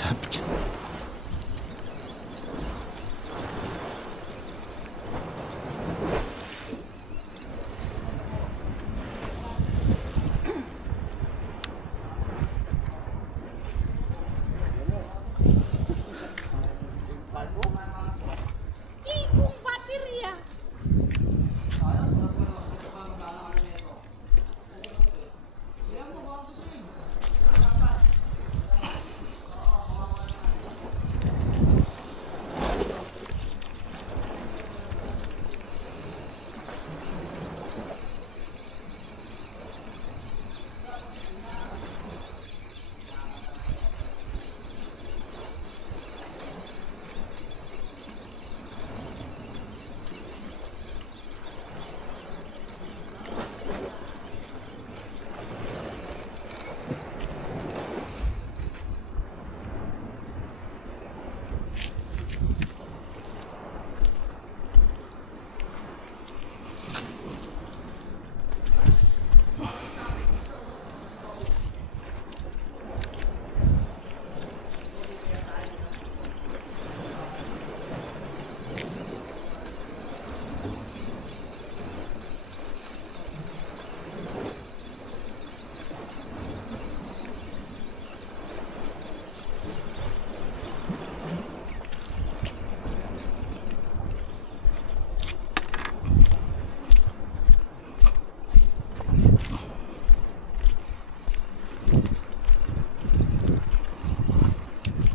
Sabi niya. Ipong baterya.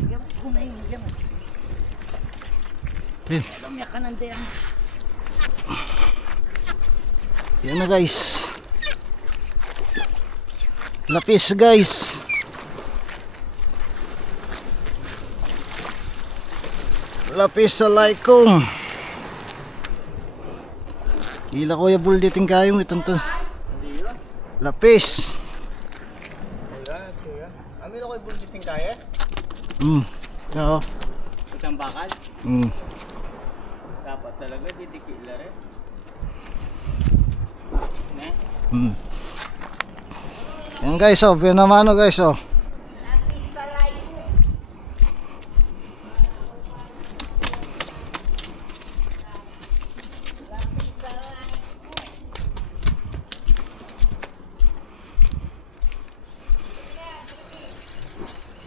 Yan, kumain, yan. Lumiyak ka ng dayang. Yan na guys. Lapis guys. Lapis sa laikong. Ila ko yung bulletin kayo itong to. Lapis. Amin ako yung bulletin kaya. Hmm. Oo. Isang bakal. Hmm. Talaga didikila rin. Ne? Hmm. Yan guys oh, pinamano guys oh.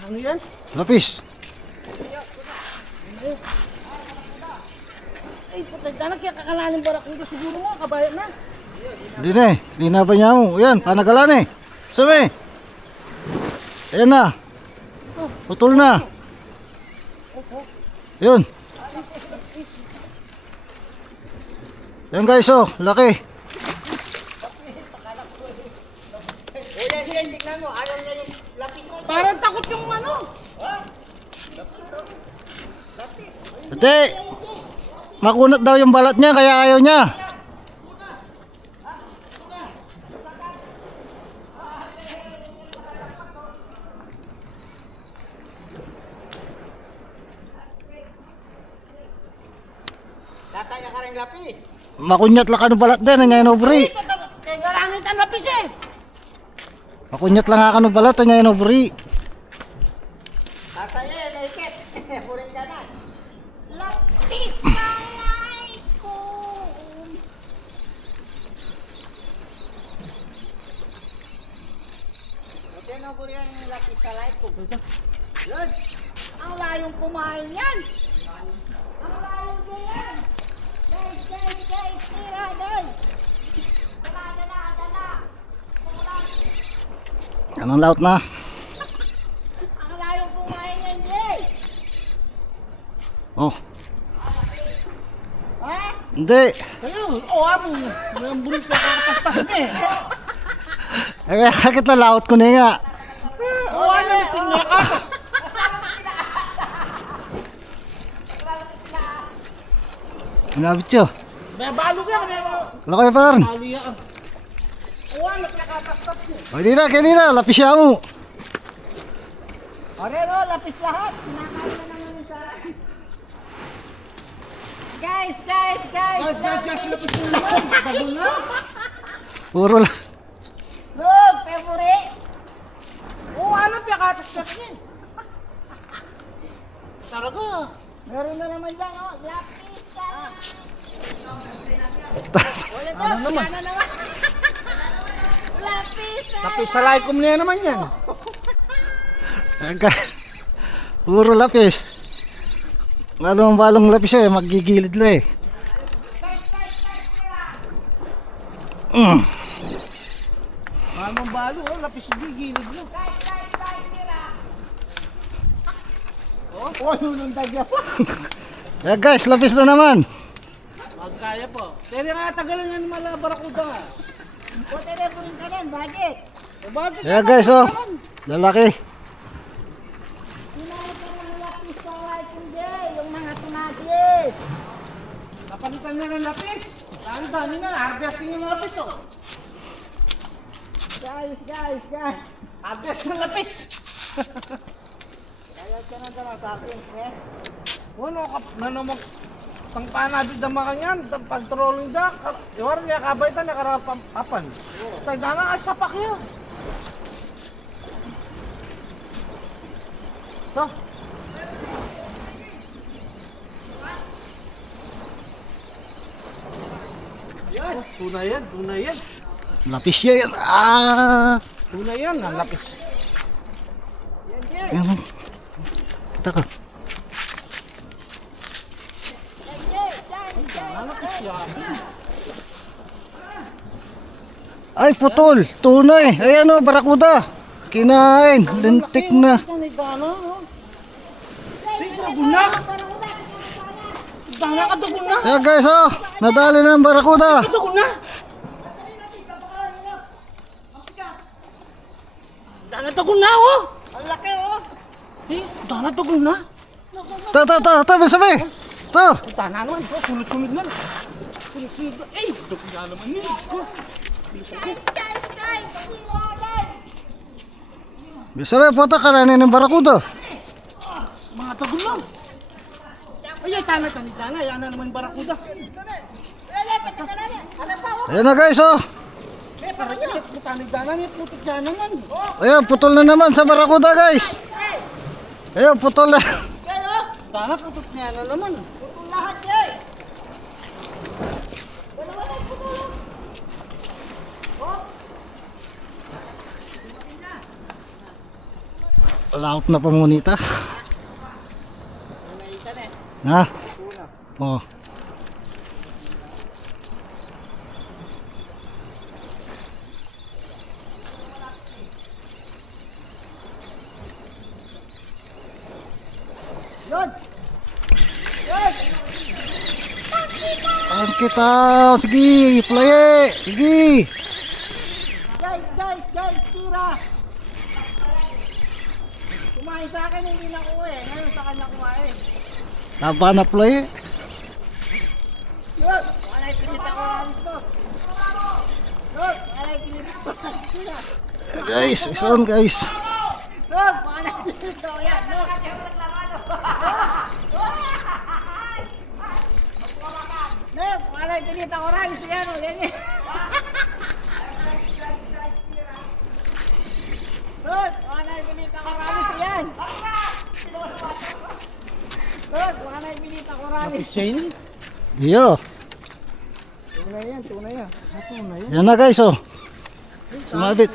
Ano yan? Lapis. Ay, puta, danak kaya kakalanin barak hindi siguro mo, kabayan na. Hindi na eh. Hindi na ba niya mo? Yan, panagalan eh. Sabi. Ayan na. Putol na. Yun. Yan guys oh, laki. Lapis. Parang takot yung ano. Ate, makunat daw yung balat niya kaya ayaw niya. Tataya ka rin lapis. Makunyat lang ka ng balat din, niya inobri. Kaya galangit ang lapis eh. Makunyat lang ka ng balat, niya inobri. Tataya yan, naikit. Puring ka na. Lapis kalay ko. Buti na puri yan yung lapis sa light ko. Yun. Ang layong kumain yan. Ang layong yan. Guys, guys, guys, tira, guys. Dala, dala, dala. Anong laut na? Ang layong kumain yan, guys. Oh, Ha? hindi. Ayun, o amo. Ang bulis na kakastas na eh. Eh, kakit na laut ko na nga. O ano, tinakakas. Hinabit siya. May balo ka, may Lako yung parang. baliya ka. O ano, nakakastas niya. O, hindi na, kanina, lapis siya mo. Are, no, lapis lahat. Kinakain na naman sa... guys, guys, guys. Guys, guys, guys, lapis mo naman. Bagol na. Puro lang. Look, favorite. Oo, ano, piyakatas-tas niya. Talaga. Meron na naman dyan, oh. Wala Ano naman? Ano? Lapis. Tapos sa laikom niya naman yan. Puro lapis. Lalo ang balong lapis eh, magigilid lang eh. Mm. Mamang balo, oh, lapis yung gilid mo. Oh, oh, yung tagya pa. Eh guys, lapis na naman. Po. Pero nga, tagalan nga ni Malabarakuda nga. O, teleponin ka din, bakit? Eh, bakit? Eh guys, oh. Lalaki. Hinahit ka ng lapis sa white hindi, yung mga tumatis. Napalitan niya ng lapis. Ang dami na, harvesting yung lapis, oh. Guys, guys, guys. Harvest ng lapis. Kaya ka na dala sa akin, eh. Ano ka, nanamag, pang panabid na makanyan, pag trolling da, iwar niya kabaitan na karapang apan. Tayo dana ay sapak yun. To. Yan, tunay yan, tunay yan. Lapis yan. Ah. Tunay yan, ang lapis. Yan. Kita ka. Ang lapis yan. Ay, putol. Tunay. Ayan o, barakuda. Kinain. Lintik na. Ayan guys, oh. Nadali na ng barakuda. Dana dragul na, oh! Ang laki, oh. Eh, dana dragul na! Ta, ta, ta, ta, sabi. To. Dana naman, oh, sunod-sunod na. Sunod-sunod na. Eh, dragul na naman ni. Diyos ko. Bilisan ko. Guys, guys, sila, guys. Sabi, puta ka na ng barakuda. Mga dragul na. Ay, ay, tana, tana, tana. Yan na naman barakuda. Ka na. Ano oh? Ayan na guys, oh. Eh. Tana, tana. Ayan, putol na naman sa barakuda guys. Ayan, putol na. Oh. Putot niya na naman. Wala, wala, putol, oh. Na pamunita. Ha? Oh. Yun. Ayan kita. Sige, play. Sige. Guys, guys, guys, tira. Kumain sa akin, hindi na kuha eh. Ngayon sa kanya kumain. Taba na play. Yun. Wala yung pinita ko lang ito. Wala yung pinita ko lang ito. Guys, ison guys. Yun. Wala yung pinita ko yan. Yun. Yun. Wala pinita ko ito. Yan. Yan. Yun. Wala pinita ko lang ito. Yan. Wala pinita ko. Lapis siya yun. Iyo. Tunay yan, tunay yan. Ah, tunay yan. Yan na guys, oh. Sumabit.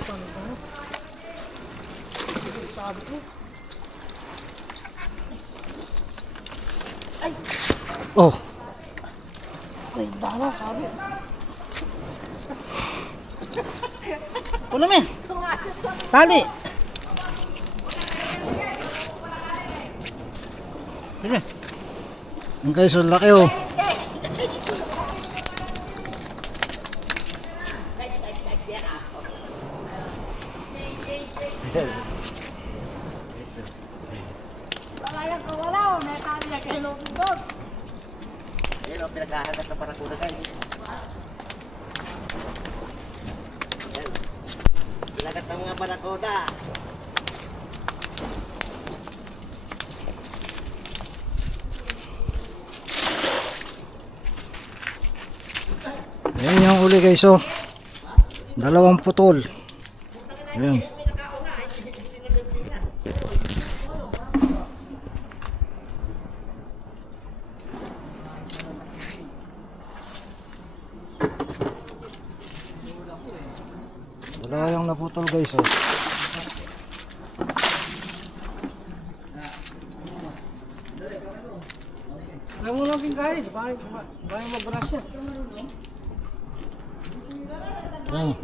Oh. Ay, dana, sabi. Una me. Tali. Yan guys, oh, laki oh. ng Maracoda. Ayan yung uli guys oh. Dalawang putol. Ayan. Wala yung naputol guys oh. Alam mo natin kahit, bakit bakit mabras yan? Ayan.